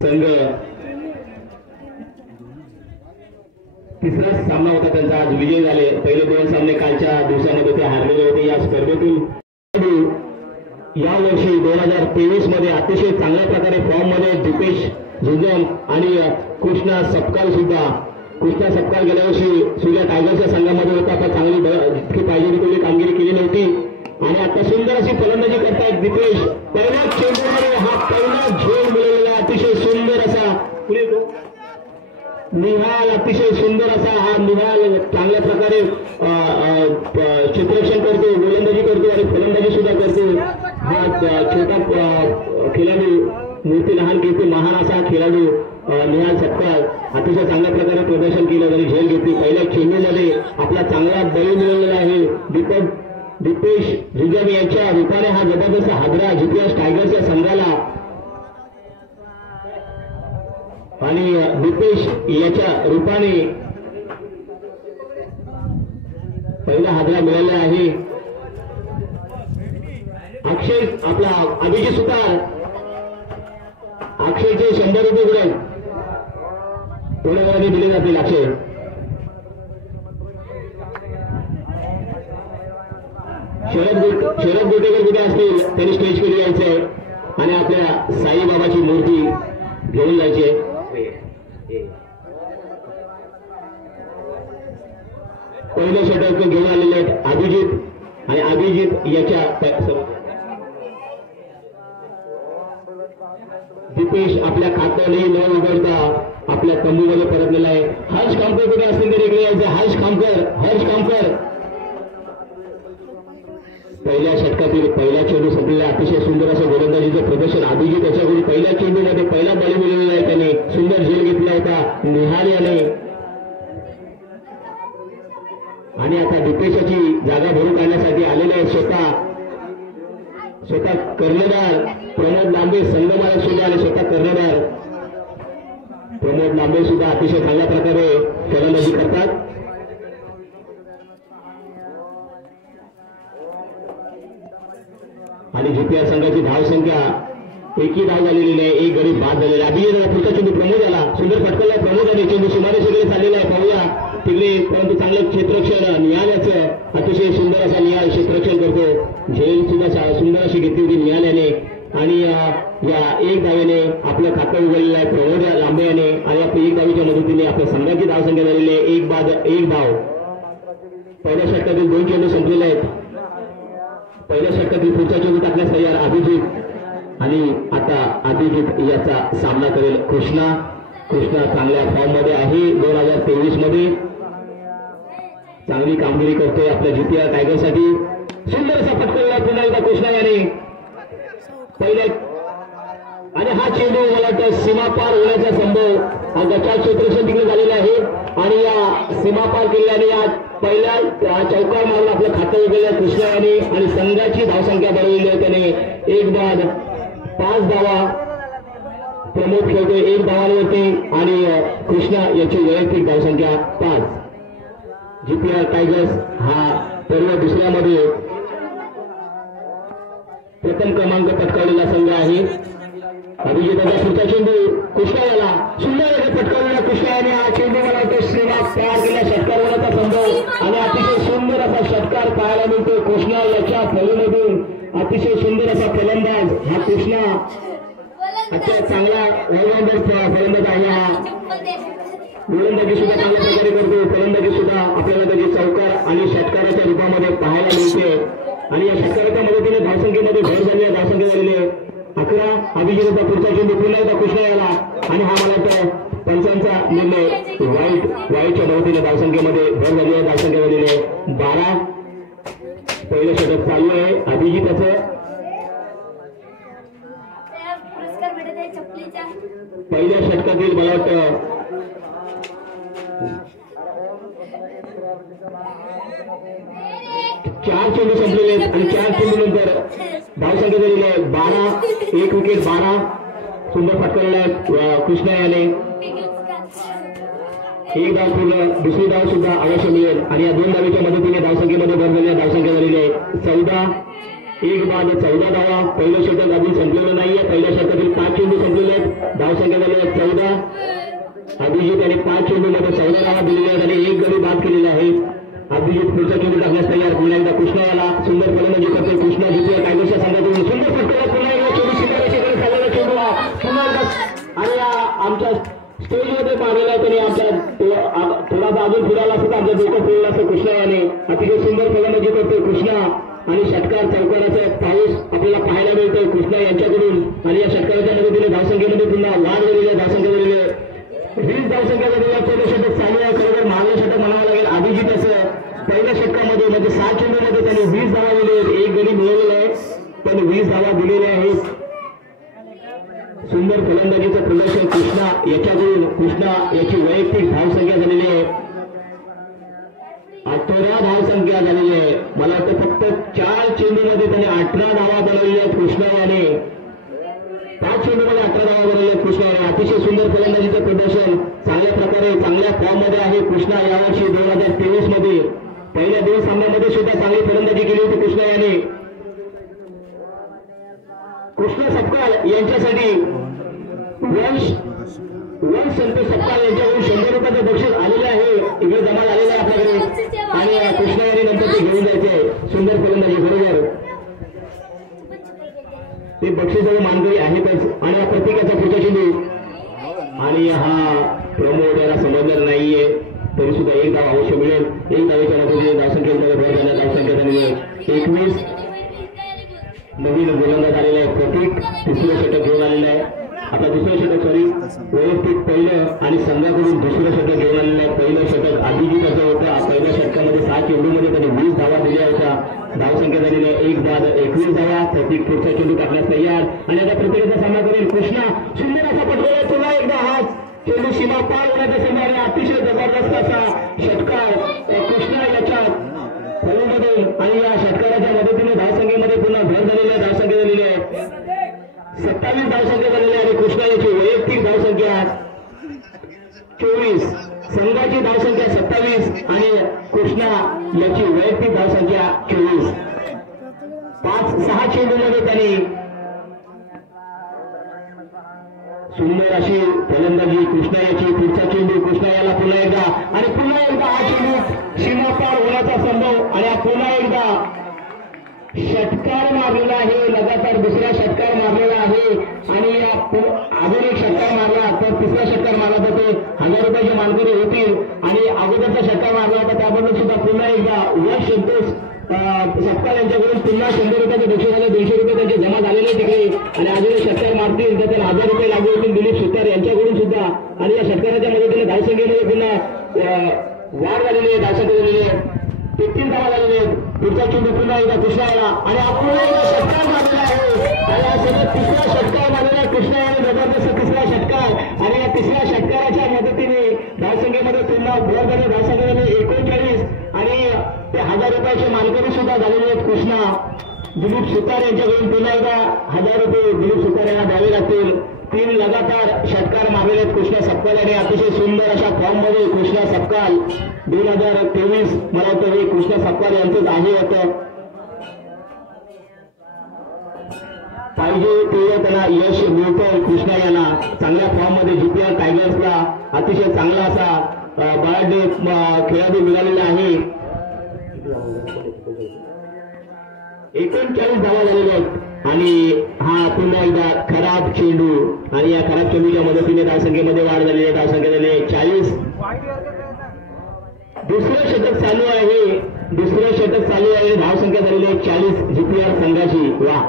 संघ तिसरा सामना होता त्यांचा, आज विजय झाले। पहिले दोन सामने कालच्या दिवसामध्ये ते हारलेले होते। या स्पर्धेतून या वर्षी 2023 मध्ये अतिशय चांगल्या प्रकारे फॉर्म मध्ये दीपेश झुंजन आणि कृष्णा सपकाल सुद्धा। कृष्णा सपकाल गेल्या वर्षी सूर्या टायगर्सच्या संघामध्ये होता, आता चांगली जितकी पाहिजे तितकी कामगिरी केली नव्हती आणि आता सुंदर अशी फलंदाजी करतायत दीपेश। पहिल्या चेंडूमध्ये हा पहिला झेल मिळालेला अतिशय सुंदर असा निहाल, अतिशय सुंदर असा हा निहाल चांगल्या प्रकारे क्षेत्ररक्षण करतो, गोलंदाजी करतो आणि फलंदाजी सुद्धा करतो। हा छोटा खेळाडू, मूर्ती लहान कीर्ती महान असा खेळाडू निहाल सपकाल अतिशय चांगल्या प्रकारे प्रदर्शन केलं आणि झेल घेतली। पहिल्या चेंडूमध्ये आपला चांगला बळी मिळवलेला आहे दीपेश झुंजन यांच्या रूपाने हा जबरदस्त हादरा जीपीएस टायगर्सच्या संघाला आणि दीपेश याच्या रूपाने पहिला हादरा मिळाला आहे। अक्षय आपला अभिजित सुतार, अक्षयचे 100 रुपये मिळेल, थोड्या वेळाने दिले जातील। अक्षय शरद गोटेकर कुठे असतील त्यांनी स्टेज केली यायचंय आणि आपल्या साईबाबाची मूर्ती घेऊन जायची आहे। पहिले षटक घेऊन आलेले आहेत अभिजित आणि अभिजित याच्या दीपेश आपल्या खात्याने न उघडता आपल्या तंबूमध्ये परतलेला आहे। हर्ष खामकर कुठे असतील तरी इकडे यायचं। हर्ष खामकर पहिल्या षटकातील पहिला चेंडू संपलेला, अतिशय सुंदर असं गोलंदाजीचं प्रदर्शन अभिजित याच्याकडून पहिल्या चेंडूमध्ये पहिला बळी मिळवलेला आहे। त्याने सुंदर झेल घेतला होता निहाल याने आणि आता दीपेशाची जागा भरून काढण्यासाठी आलेले आहेत स्वतः कर्णधार प्रमोद लांबे, संगमाला सुद्धा आणि स्वतः कर्णधार प्रमोद लांबे सुद्धा अतिशय चांगल्या प्रकारे फलंदाजी करतात। आणि जीपीआर संघाची धाव संख्या एकी धाव झालेली आहे, एक गडी बाद झालेला आहे। अभिजित पुढचा चेंडू प्रमोद आला, सुंदर फटकला प्रमोद आणि चेंडू सुमारे सगळे चाललेला आहे, पाहूया तिकडे, परंतु चांगलं क्षेत्ररक्षण निहाल्याचं अतिशय सुंदर असा निहाल क्षेत्ररक्षण करतो। झेल सुद्धा सुंदर अशी घेतली होती निहाल्याने आणि या एक धावेने आपलं खातं उघडलेलं आहे प्रमोद लांबे याने आणि आपल्या एक धावीच्या मदतीने आपल्या संघाची धाव संख्या झालेली आहे एक धाव। पहिल्या षटकातील 2 चेंडू संपलेले आहेत। पहिल्या षटकातील पुढचा चेंडू टाकण्यास तयार अभिजित आणि आता अभिजित याचा सामना करेल कृष्णा चांगल्या फॉर्म मध्ये आहे। 2023 मध्ये चांगली कामगिरी करतोय आपल्या जीपीआर टायगरसाठी। सुंदर असा फटका पुन्हा एकदा कृष्णा याने पहिल्या आणि हा चेंडू मला वाटतं सीमापार होण्याचा संभव गटाळ क्षेत्ररक्षण तिकडे झालेला आहे आणि या सीमापार केल्याने या पहिल्या चौकार मारून आपलं खातं उघडलं कृष्णा याने आणि संघाची धावसंख्या बनवली आहे त्याने। एक बाद 5 धावा प्रमोद खेळतोय 1 धावांवरती आणि कृष्णा याची वैयक्तिक धावसंख्या 5। जीपीआर टायगर्स हा पर्व दुसऱ्यामध्ये प्रथम क्रमांक पटकावलेला संघ आहे। अभिजिताचा पुढचा चेंडू कृष्णा याला सुंदर पटकावलेला कृष्णा याने हा चेंडू मला वाटतं सीमा पार केला, षटकार होण्याचा संभव आणि अतिशय सुंदर असा षटकार पाहायला मिळतो कृष्णा याच्या फलमधून। अतिशय सुंदर असा फलंदाज हा कृष्णा, अच्छा चांगला ऑलराऊंडर फलंदाज आहे हा। गोलंदाजी सुद्धा चांगल्या प्रकारे करतो, फलंदाजी सुद्धा आपल्याला त्याची चौकार आणि षटकाराच्या रूपामध्ये पाहायला मिळते आणि या षटकाराच्या मदतीने धावसंख्येमध्ये भर झाली आहे। धावसंख्या झालेली आहे 11। अभिजितचा पुढचा चेंडू पुन्हा एकदा कृष्णा याला आणि हा मला वाटतं पंचांचा निर्णय वाईटच्या मदतीने धावसंख्येमध्ये भर झाली आहे। धावसंख्या झालेली आहे 12। पहिलं षटक चालू आहे अभिजिताचं। पहिल्या षटकातील मला वाटतं 4 चेंडू संपलेले आहेत आणि 4 चेंडू नंतर धावसंख्या झालेली आहे 12। 1 विकेट 12 सुंदर फटकारलेला आहे कृष्णा याने। 1 धाव पूर्ण, दुसरी धाव सुद्धा अवश्य मिळेल आणि या 2 धावेच्या मदतीने धावसंख्येमध्ये भर झालेली धावसंख्या झालेली आहे 14। एक बाद 14 धावा. पहिलं षटक अजून संपलेलं नाहीये. पहिल्या षटकातील 5 चेंडू संपलेले आहेत. धावसंख्या झाली आहे 14. अभिजित यांनी 5 चेंडूमध्ये 14 धावा दिलेल्या आहेत आणि एक गडी बाद केलेला आहे. अभिजित पुढचा चेंडू टाकण्यास तयार. पुन्हा एकदा कृष्णा याला सुंदर फलंदाजी करतोय. कृष्णा जिथे कायदेशीर संघातून सुंदर फटका. पुन्हा एकदा चेंडू शिंगारेकडे चाललेला चेंडू पुन्हा एकदा आणि आमच्या स्टेजमध्ये मारलेला आहे. त्यांनी आमच्या थोडासा अजून फिरायला असतं आमच्या डोकं फिरलं असतं कृष्णा याने. अतिशय सुंदर फलंदाजी करतोय कृष्णा आणि षटकार चौकाराचा पाऊस आपल्याला पाहायला मिळतोय कृष्णा यांच्याकडून. आणि या षटकाराच्या मदतीने धावसंख्येमध्ये पुन्हा वाढ झालेली आहे. धावसंख्या झालेली आहे 20 धावसंख्या झालेली आहे. पहिलं षटक चालू आहे. खरोखर महागडं षटक म्हणावं लागेल अभिजित असं. पहिल्या षटकामध्ये म्हणजे 7 चेंडूमध्ये त्यांनी 20 धावा दिले आहेत. एक गडी मिळवलेला आहे पण 20 धावा दिलेल्या आहेत. सुंदर फलंदाजीचं प्रदर्शन कृष्णा याच्याकडून. कृष्णा याची वैयक्तिक धावसंख्या झालेली आहे 18 धावसंख्या झालेली आहे. मला वाटतं फक्त 4 चेंडूमध्ये त्याने 18 धावा बनवलेल्या आहेत कृष्णा याने. 5 चेंडूमध्ये 18 धावा बनवलेल्या आहेत कृष्णा याने. अतिशय सुंदर फलंदाजीचं प्रदर्शन चांगल्या प्रकारे चांगल्या फॉर्म मध्ये आहे कृष्णा यावर्षी. 2023 मध्ये पहिल्या 2 सामन्यामध्ये सुद्धा चांगली फलंदाजी केली होती कृष्णा याने. कृष्णा सपकाळ यांच्यासाठी वंश संतोष सपकाळ यांच्याकडून 100 रुपयाचं बक्षीस आलेलं आहे. इकडे जमा झालेलं आहे आपल्याकडे आणि कृष्णा यांनी नंतर ते घेऊन जायचे. सुंदर फलंदाजी बरोबर ते बक्षिसाचे मानकरी आहेतच. आणि या प्रत्येकाचा पुढचा चेंडू आणि हा प्रमोद याला समजणार नाहीये तरी सुद्धा एक धाव अवश्य मिळेल. एक धावेच्या मदतीने धावसंख्येमध्ये भर झाल्या. धावसंख्या झालेली आहे 21. नवीन गोलंदाज आलेला आहे प्रतीक. तिसरं षटक घेऊन आलेलं आहे. आता दुसरं षटक वैयक्तिक पहिलं आणि संघाकडून दुसरं षटक घेऊन आलेलं आहे. पहिलं षटक अभिजित असं होतं. पहिल्या षटकामध्ये 7 चेंडूमध्ये त्यांनी 20 धावा दिल्या होत्या. धावसंख्या झालेली आहे 1 बाद 21 धावा. प्रतीक पुढचा चेंडू टाकण्यास तयार आणि आता प्रत्येकाचा सामना करेल कृष्णा. सुंदर असा पटकवला. पुन्हा एकदा हा चेंडू सीमा पार होण्याचा संघ आणि अतिशय जबरदस्त असा षटकार कृष्णा याच्या फलंदाजी आणि या षटकाराच्या मदतीने धावसंख्येमध्ये पुन्हा भर झालेली आहे. धावसंख्या झालेली आहे 27 धावसंख्या झालेली आहे. कृष्णा याची वैयक्तिक धावसंख्या 24. संघाची धावसंख्या 27 आणि कृष्णा याची वैयक्तिक धावसंख्या 24. 5-6 चेंडूमध्ये त्यांनी सुंदर अशी फलंदाजी कृष्णा याची. पुढचा चेंडू कृष्णा याला पुन्हा एकदा आणि पुन्हा एकदा हा चेंडू सीमा पार होण्याचा संभव आणि पुन्हा एकदा षटकार मारलेला आहे. लगातार दुसरा षटकार मारलेला आहे आणि अजून एक षटकार मारला तर तिसरा षटकार मारला तर ते 1000 रुपयाचे मानकरी होतील. आणि अगोदरचा षटकार मारला होता त्याबद्दल सुद्धा पुन्हा एकदा वंश संतोष सपकाळ यांच्याकडून पुन्हा 100 रुपयाचे बक्षीस झाले. 200 रुपये त्यांचे जमा झालेले तिकडे आणि अजून एक षटकार मारतील तर त्याला 1000 रुपये लागू होतील दिलीप सुतार यांच्याकडून सुद्धा. आणि या षटकाराच्या मदतीने धावसंख्येमध्ये पुन्हा वाढ झालेली आहे. धावसंख्या झालेली आहे 33 धावा झालेली आहेत. पुढचा चेंडू पुन्हा एकदा कृष्णा याला आणि पुन्हा एकदा षटकार मारलेला आहे. आणि हा सगळं तिसरा षटकार मारलेला आहे कृष्णा याने. जबरदस्त तिसरा षटकार आणि या तिसऱ्या षटकाराच्या मदतीने धावसंख्येमध्ये पुन्हा भर झाली. धावसंख्या झाली 39 आणि ते 1000 रुपयाचे मानकरी सुद्धा झालेले आहेत कृष्णा. दिलीप सुतार यांच्याकडून पुन्हा एकदा 1000 रुपये दिलीप सुतार यांना द्यावे लागतील. 3 लगातार षटकार मारलेले आहेत कृष्णा सपकाळ आणि अतिशय सुंदर अशा फॉर्म मध्ये कृष्णा सपकाळ. 2023 मला वाटतं हे कृष्णा सपकाळ यांचंच आहे होतं. पाहिजे तेवढं त्यांना यश मिळतं कृष्णा याला. चांगल्या फॉर्म मध्ये जीपीआर टायगर्सला अतिशय चांगला असा बर्थ खेळाडू मिळालेला आहे. 39 धावा झालेल्या आहेत आणि हा पुन्हा एकदा खराब चेंडू आणि या खराब चेंडूच्या मदतीने धावसंख्येमध्ये वाढ झालेली आहे. धावसंख्या झाली आहे 40. दुसरं षटक चालू आहे. धावसंख्या झालेली आहे 40 जीपीआर संघाची. वा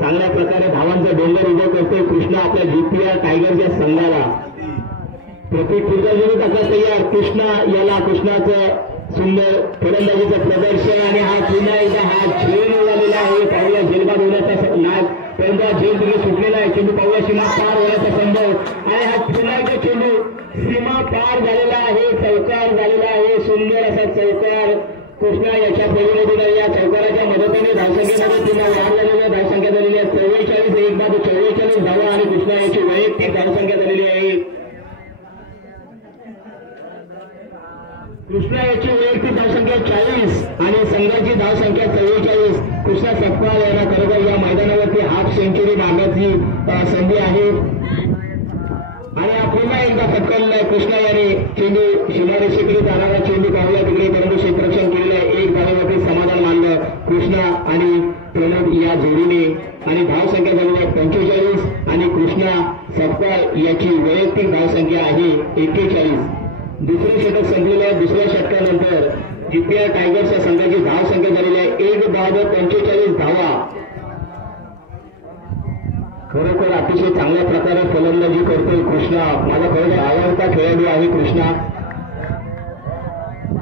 चांगल्या प्रकारे धावांचा डोंगर उभं करतोय कृष्णा आपल्या जीपीआर टायगरच्या संघाला. प्रत्येक पुढचा चेंडू टाकण्यास तयार कृष्णा याला. कृष्णाचं सुंदर फलंदाजीचं प्रदर्शन आणि हा पुन्हा एकदा हा झेल झालेला आहे. पाहूया झेलबाद होण्याचा नाग पहिला झेल तिथे सुटलेला आहे. चेंडू पाहूया सीमा पार होण्याचा संभव आणि हा पुन्हा एकदा चेंडू सीमा पार झालेला आहे. चौकार झालेला आहे. सुंदर असा चौकार कृष्णा याच्या पहिल्या या चौकाराच्या मदतीने धावसंख्येमध्ये पुन्हा वाढ झालेली आहे. धावसंख्या झालेली आहे 44. 1 बाद 44 धावा आणि कृष्णा याची वैयक्तिक धावसंख्या झालेली आहे. कृष्णा याची वैयक्तिक धावसंख्या 40 आणि संघाची धावसंख्या 44. कृष्णा सपकाळ यांना खरोखर या मैदानावरती हाफ सेंचुरी मारण्याची संधी आहे आणि पुन्हा एकदा पटकावलेला आहे कृष्णा याने चेंडू सीमारेषेकडे जाणारा चेंडू पाहूया तिकडे परंतु क्षेत्ररक्षण केलेलं आहे. एक धावेवरती समाधान मानलं कृष्णा आणि प्रमोद या जोडीने आणि धावसंख्या झालेली आहे 45 आणि कृष्णा सपकाळ याची वैयक्तिक धावसंख्या आहे 41. दुसरे षटक संपलेलं आहे. दुसऱ्या षटकानंतर जीपीआर टायगर्सच्या संघाची धावसंख्या झालेली आहे 1 बाद 45 धावा. खरोखर अतिशय चांगल्या प्रकारे फलंदाजी करतोय कृष्णा. माझा खरोखर आवडता खेळाडू आहे कृष्णा.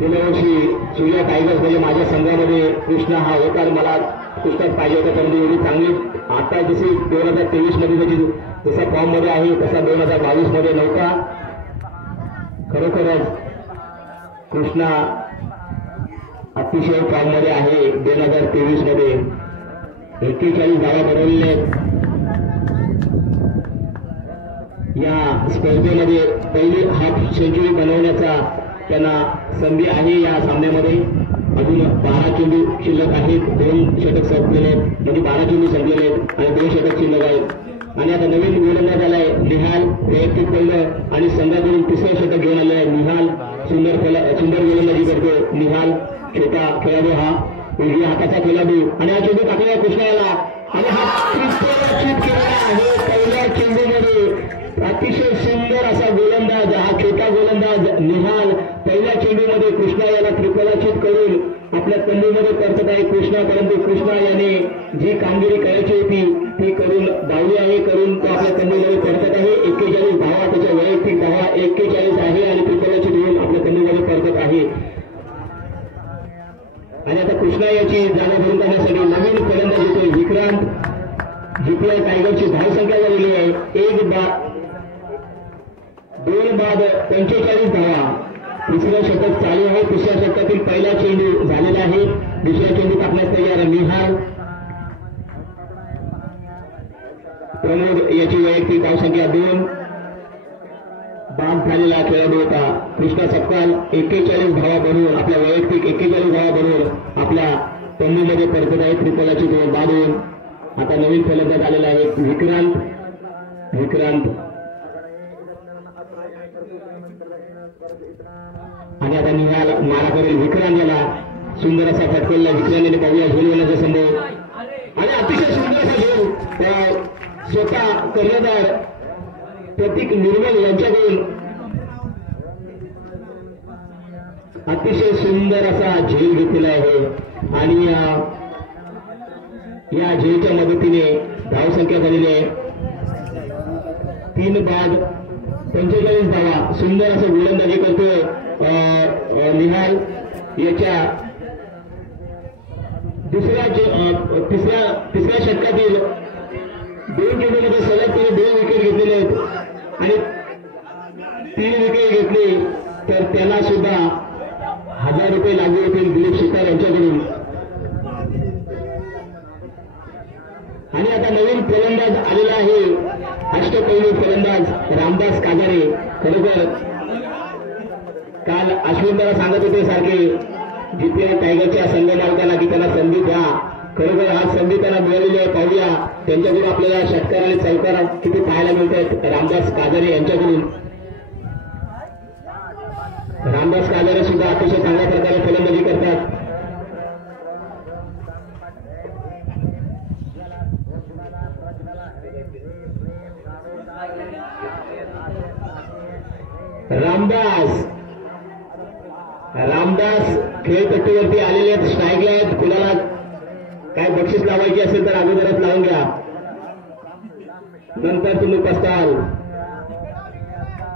गेल्या वर्षी सूर्या टायगर्स म्हणजे माझ्या संघामध्ये कृष्णा हा होता. मला कृष्णाच पाहिजे होता परंतु एवढी चांगली आता जशी 2023 मध्ये त्याची जसा फॉर्म मध्ये आहे तसा 2022 मध्ये नव्हता. खरोखरच कृष्णा अतिशय फॉर्म मध्ये आहे. 2023 मध्ये 41 धावा बनवलेल्या आहेत. या स्पर्धेमध्ये पहिली हाफ सेंचुरी बनवण्याचा त्यांना संधी आहे. या सामन्यामध्ये अजून 12 चेंडू शिल्लक आहेत. 2 षटक संपलेले आहेत म्हणजे 12 चेंडू संपलेले आहेत आणि 2 षटक शिल्लक आहेत आणि आता नवीन गोलंदाज आलाय निहाल. वैयक्तिक पहिलं आणि संघाकडून तिसरं षटक घेऊन आलेलं आहे निहाल. सुंदर गोलंदाजी करतो निहाल. छोटा खेळाडू हा उजव्या हाताचा खेळाडू आणि हा चेंडू टाकलेला कृष्णा याला आणि हा चूक केलेला आहे. पहिल्या चेंडूमध्ये अतिशय सुंदर असा गोलंदाज हा छोटा गोलंदाज निहाल पहिल्या चेंडूमध्ये कृष्णा याला त्रिफलाचीत करून आपल्या तंबूमध्ये परतत आहे कृष्णा. परंतु कृष्णा याने जी कामगिरी करायची होती ती करून धावली आहे. करून तो आपल्या तंबूमध्ये परतत आहे. 41 धावा त्याच्या वैयक्तिक धावा 41 आहे आणि त्रिफलाचीत होऊन आपल्या तंबूमध्ये परतत आहे. आणि आता कृष्णा याची जागा भरून काढण्यासाठी नवीन फलंदाज येतोय विक्रांत. जीपीआय टायगरची धावसंख्या झालेली आहे 1 बाद 2 बाद 45 धावा. तिसरं षटक चालू आहे. तिसऱ्या षटकातील पहिला चेंडू झालेला आहे. दुसरा चेंडू टाकण्यास तयार निहाल. प्रमोद याची वैयक्तिक धावसंख्या 2 बाद झालेला खेळाडू होता कृष्णा सपकाळ. 41 धावा बनवून आपल्या वैयक्तिक 41 धावा बनवून आपल्या तंबूमध्ये परतत आहे. त्रिफलाची 2 बाद होऊन आता नवीन फलंदाज आलेला आहे विक्रांत आणि आता निहाल मारा करेल. विक्रांत याला सुंदर असा फटकेला विक्रांतने पाहूया झेलवण्याचा संभव आणि अतिशय सुंदर असा झेल स्वतः कर्णधार प्रतीक निर्मल यांच्याकडून अतिशय सुंदर असा झेल घेतलेला आहे आणि या झेलच्या मदतीने धावसंख्या झालेली आहे 3 बाद 45 धावा. सुंदर असं गोलंदाजी करतोय निहाल. याच्या तिसऱ्या षटकातील 2 चेंडूमध्ये सलग 2 विकेट घेतलेले आहेत आणि 3 विकेट घेतले तर त्याला सुद्धा 1000 रुपये लागू होतील दिलीप शिकार यांच्याकडून. आणि आता नवीन फलंदाज आलेला आहे अष्टपैलू फलंदाज रामदास काजारे. खरोखर काल अश्विनदाला सांगत होते सारखे जीपीआय टायगरच्या संघ मालकांना की त्यांना संधी द्या. खरोखर आज संधी त्यांना मिळालेली आहे. पाहूया त्यांच्याकडून आपल्याला षटकार आणि चौकार किती पाहायला मिळत आहेत रामदास काजारे यांच्याकडून. रामदास काजारे सुद्धा अतिशय चांगल्या प्रकारे फलंदाजी करतात. रामदास खेळपट्टीवरती आलेले आहेत. स्ट्राईकला आहेत. कुणाला काय बक्षीस लावायची असेल तर अगोदरच लावून घ्या नंतर तुम्ही पस्ताल.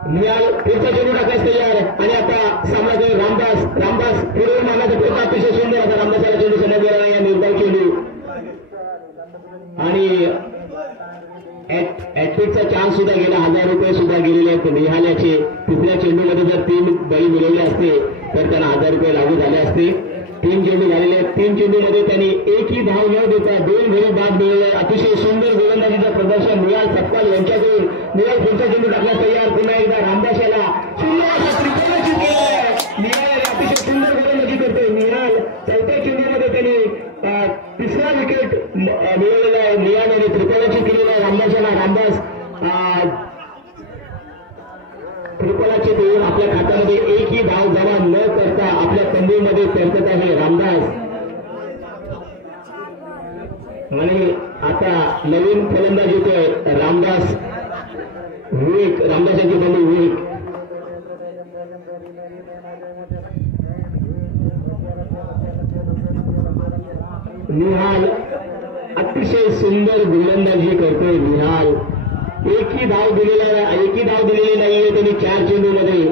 निहाल पुढचा चेंडू टाकायच तयार आणि आता सामना करेल रामदास पुढे मारण्याचा प्रयत्न अतिशय सुंदर आता रामदासाला चेंडू समोर गेला या निर्धाव चेंडू आणि ऍटलिटचा चान्स सुद्धा गेला. 1000 रुपये सुद्धा गेलेले आहेत निहाल्याचे. तिसऱ्या चेंडूमध्ये जर 3 बळी मिळवले असते तर त्यांना 1000 रुपये लागू झाले असते. 3 चेंडू झालेले आहेत. 3 चेंडूमध्ये त्यांनी एकही धाव न देता 2 गडी बाद मिळवले. अतिशय सुंदर गोलंदाजीचं प्रदर्शन निहाल सपकाळ यांच्याकडून. निहाल पुढचा चेंडू टाकण्यास तयार. पुन्हा एकदा रामदास याला सुंदर असा त्रिफलाची केलं. निहाल अतिशय सुंदर गोलंदाजी करतोय. निहाल चौथ्या चेंडूमध्ये त्यांनी तिसरा त्रिपलाचे देऊन आपल्या खात्यामध्ये एकही धाव जमा न करता आपल्या तंबूमध्ये परतत आहे रामदास. आणि आता नवीन फलंदाज येतोय रामदास विवेक, रामदासांचे बंधू विवेक. निहाल अतिशय सुंदर गोलंदाजी करतोय निहाल. एकही धाव दिलेली नाहीये त्यांनी 4 चेंडूमध्ये.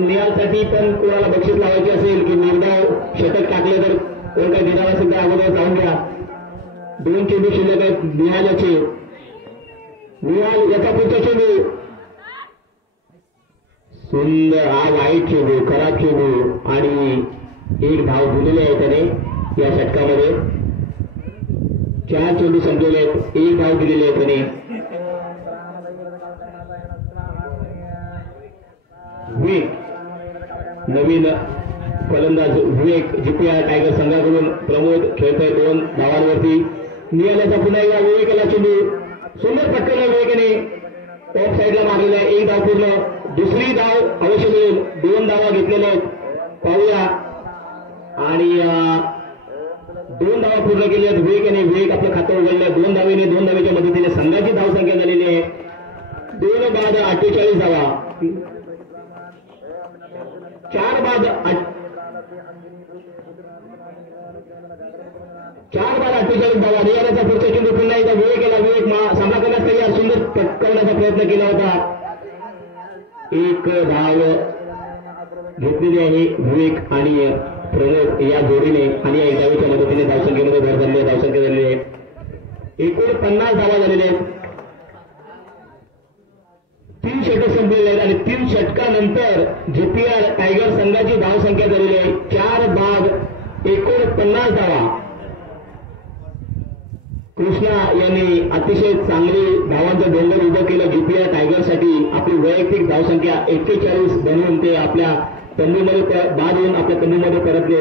निहालसाठी पण कोणाला बक्षीस लावायचे असेल की निर्धाव षटक टाकले तर कोण काही दिनाला सुद्धा अगोदर जाऊन घ्या. 2 चेंडू शिल्लक आहेत निहालाचे. निहाल याचा पुढचा चेंडू सुंदर, हा वाईट चेंडू, खराब चेंडू आणि 1 धाव दिलेली आहे त्याने या षटकामध्ये. 4 चेंडू संपलेले आहेत, 1 धाव दिलेली आहे त्याने. विवेक नवीन फलंदाज विवेक जीपीआर टायगर संघाकडून प्रमोद खेळतोय 2 धावांवरती. निहालाचा पुन्हा एकदा विवेकाला चेंडू सुंदर पटकन विवेकाने टॉप साईडला मारलेला आहे. 1 धाव पूर्ण. दुसरी धाव अवश्य मिळेल. 2 धावा घेतलेल्या आहेत, पाहूया. आणि 2 धावा पूर्ण केल्या आहेत विवेकाने. विवेक आपलं खातं उघडलं 2 धावेने. 2 धावेच्या मदतीने संघाची धावसंख्या झालेली आहे 2 बाद 48 धावा. 4 बाद 48 धावा. निहालाचा पुढचा चेंडू पुन्हा एकदा विवेकाला. विवेक सामना करण्यास तयार, सुंदर पटकावण्याचा प्रयत्न केला होता. 1 धाव घेतलेली आहे विवेक आणि प्रमोद या जोडीने. आणि या 1 धावेच्या मदतीने धावसंख्येमध्ये भर झाली आहे. धावसंख्या झालेली आहे एकूण 50 धावा झालेल्या आहेत. 3 षटक संपलेले आहेत आणि 3 षटकानंतर जीपीआर टायगर संघाची धावसंख्या झालेली आहे 4 बाद एकूण 50 धावा. कृष्णा यांनी अतिशय चांगली धावांचं डोंगर उभं केलं जीपीआर टायगरसाठी. आपली वैयक्तिक धावसंख्या 41 बनवून ते आपल्या तंबूमध्ये बाद होऊन आपल्या तंबूमध्ये परतले.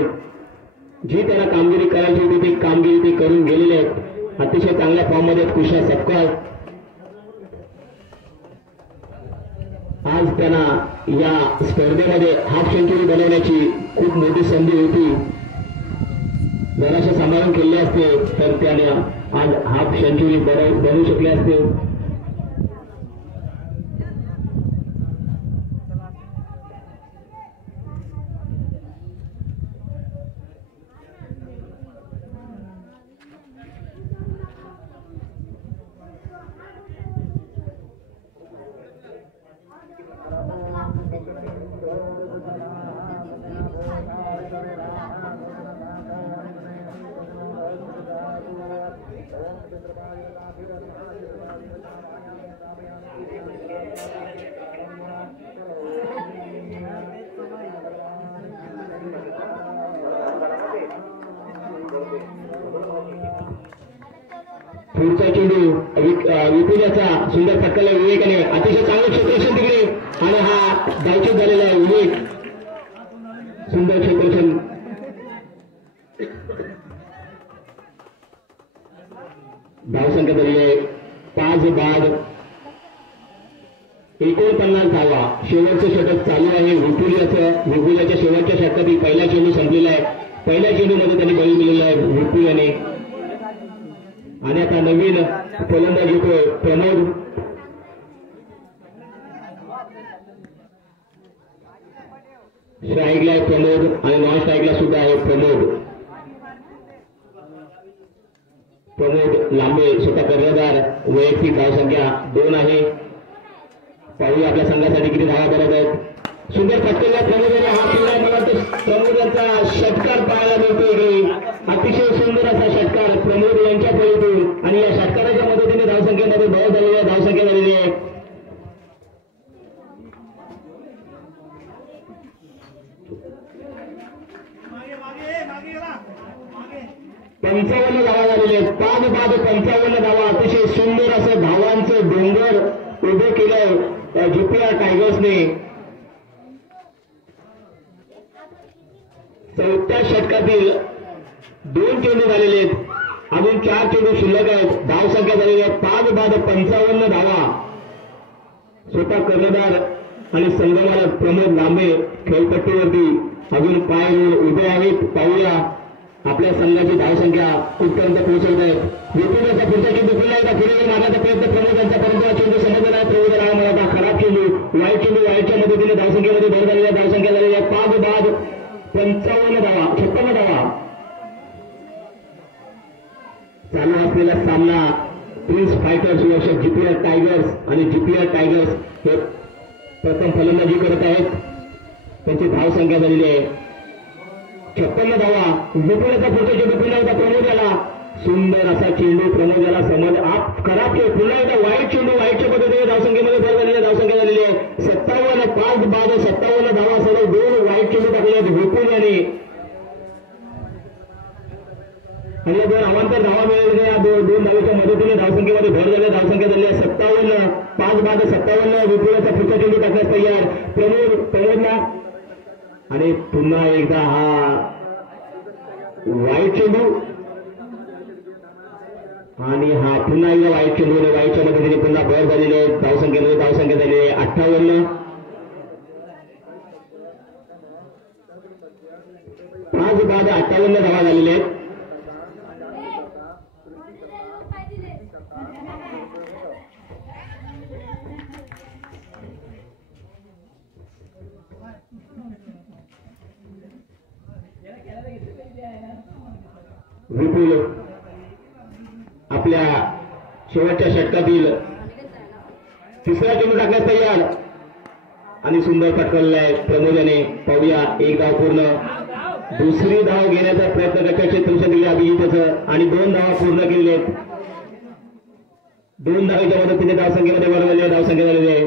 जी त्यांना कामगिरी करायची होती ती कामगिरी ते करून गेलेले आहेत. अतिशय चांगल्या फॉर्ममध्ये कृष्णा सपकाळ. आज त्यांना या स्पर्धेमध्ये हाफ सेंचुरी बनवण्याची खूप मोठी संधी होती. जराशे सांभाळून खेळले असते तर त्याने आज हाफ सेंचुरी बनवू शकले असते. पुढचा चेंडू विपुलाचा सुंदर फटकाला विवेकाने. अतिशय चांगलं क्षेत्ररक्षण तिकडे आणि हा धावचूक झालेला आहे विवेक. सुंदर क्षेत्ररक्षण. धावसंख्या झालेली आहे 5 बाद 49 धावा. शेवटचं षटक चालू आहे विपुलाचं. विपुलाच्या शेवटच्या षटकातील पहिला चेंडू संपलेला आहे. पहिल्या चेंडूमध्ये त्यांनी बळी दिलेला आहे विपुलाने. आणि आता नवीन फलंदाज येतोय प्रमोद. स्ट्राईकला आहे प्रमोद आणि नॉन स्ट्राईकला सुद्धा आहे प्रमोद. प्रमोद लांबे स्वतः कर्णधार. वैयक्तिक धावसंख्या 2 आहे. पाहूया आपल्या संघासाठी किती धावा करत आहेत. सुंदर फटकेला प्रमोदाने हात दिला. मला तर प्रमोदाचा षटकार पाहायला मिळतो इकडे. अतिशय सुंदर असा षटकार प्रमोद यांच्या फळीतून आणि या षटकाराच्या मदतीने धावसंख्येमध्ये भर झालेली आहे. धावसंख्या झालेली आहे 55 धावा झालेले आहेत. 5 बाद 55 धावा. अतिशय सुंदर असं धावांचं डोंगर उभे केलंय जीपीआर टायगर्सने. 4थ्या षटकातील 2 चेंडू झालेले आहेत. अजून 4 चेंडू शिल्लक आहेत. धावसंख्या झालेली आहे 5 बाद 55 धावा. स्वतः कर्णधार आणि संघमालक प्रमोद लांबे खेळपट्टीवरती अजून पाय उभे आहेत. पाहूया आपल्या संघाची धावसंख्या कुठपर्यंत पोहोचवत आहेत. विपुलाचा पुढचा चेंडू पुन्हा एकदा पुढे मारण्याचा प्रयत्न प्रमोद यांचा, परंतु चेंडू समजला नाही. प्रमोद राव मला खराब चेंडू, वाईट चेंडू, वाईटच्या मदतीने धावसंख्येमध्ये भर झालेल्या धावसंख्या झालेली आहे 5 बाद 55 धावा 56 धावा. चालू असलेला सामना prince fighters versus GPR tigers आणि जीपीआर टायगर्स हे प्रथम फलंदाजी करत आहेत. त्यांची धावसंख्या झालेली आहे 56 धावा. विपुलाचा पुढचा चेंडू पुन्हा एकदा प्रमोद याला, सुंदर असा चेंडू प्रमोद याला समज आप खराब खेळ, पुन्हा एकदा वाईट चेंडू, वाईटच्या पद्धतीने धावसंख्येमध्ये भर झालेली धावसंख्या झालेली आहे 57 5 बाद 57 धावा. सर्व 2 वाईट चेंडू टाकले आहेत विपुल याने. आणि 2 अवांतर धावा मिळालेल्या 2 धावेच्या मदतीने धावसंख्येमध्ये भर झाल्या धावसंख्या झाली आहे 57 5 बाद 57. विपुलाचा पुढचा चेंडू टाकण्यास तयार प्रमोदला, आणि पुन्हा एकदा हा वाईट चेंडू, आणि हा पुन्हा एकदा वाईट चेंडू, वाईटच्या मदतीने पुन्हा भर झालेली आहे धावसंख्येमध्ये. धावसंख्या झाली आहे 58 5 बाद 58 धावा झालेल्या आहेत. विपुल आपल्या शेवटच्या षटकातील तिसरा चेंडू टाकण्यास तयार, आणि सुंदर पटकवलेला आहे प्रमोद याने. पाहूया एक धाव पूर्ण, दुसरी धाव घेण्याचा प्रयत्न त्याच्या क्षेत्रक्षेत्री अभिजितचं, आणि 2 धावा पूर्ण केलेल्या आहेत. 2 धावेच्या मदतीने धावसंख्येमध्ये भर झालेली धावसंख्या झालेली आहे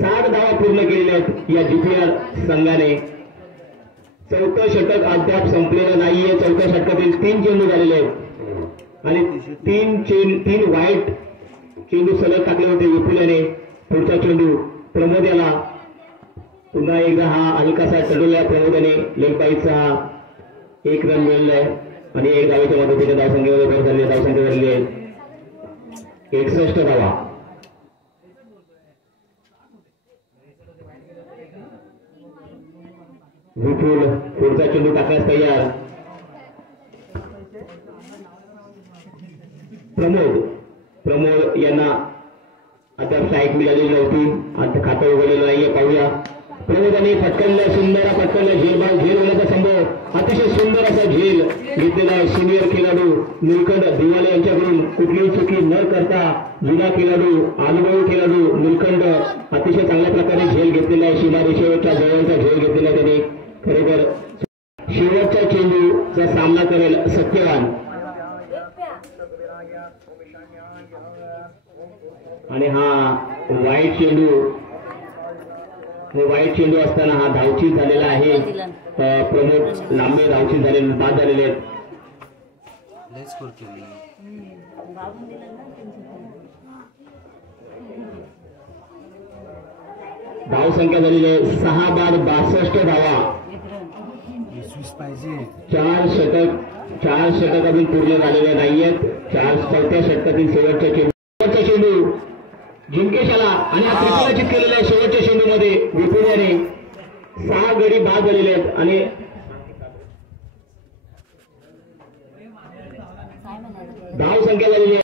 60 धावा पूर्ण केलेल्या आहेत या जीपीआर संघाने. चौथं षटक अद्याप संपलेलं नाहीये. चौथ्या षटकातील 3 चेंडू झालेले आहेत, आणि 3 वाईट चेंडू सलग टाकले होते विपुल याने. पुढचा चेंडू प्रमोद याला, पुन्हा एकदा हा हलकासा चढवला प्रमोदाने. लेग बाईचा 1 रन मिळाला आहे, आणि 1 धावेच्या मदतीने धावसंख्येमध्ये भर झाली धावसंख्या झालेली आहे 61 धावा. विपुल पुढचा चेंडू टाकण्यास तयार. प्रमोद यांना आता स्ट्राईक मिळालेली नव्हती, आता खातं उघडलेलं नाहीये. पाहूया प्रमोदाने फटकवलं, सुंदर फटकवलं, झेल होण्याचा संभव. अतिशय सुंदर असा झेल घेतलेला आहे सिनियर खेळाडू निलकंठ दिवाले यांच्याकडून. कुठलीही चुकी न करता जुना खेळाडू, अनुभवी खेळाडू निलकंठ अतिशय चांगल्या प्रकारे झेल घेतलेला आहे. सीमारेषेवरच्या जवळचा झेल घेतलेला आहे त्याने. खरोखर शेवटच्या चेंडूचा सामना करेल सत्यवान, आणि हा वाईट चेंडू असताना हा धावचीत झालेला आहे. प्रमोद लांबे धावचीत झालेले बाद झालेले आहेत. धावसंख्या झालेली आहे 6 बाद 62 धावा. 4 षटक अजून पूर्ण झालेले नाहीयेत. 4थ्या षटकातील शेवटच्या चेंडू जिंकेश आला, आणि हा त्रिपुराचित केलेला आहे शेवटच्या चेंडूमध्ये विपुल याने. 6 गडी बाद झालेले आहेत, आणि धावसंख्या झालेली आहे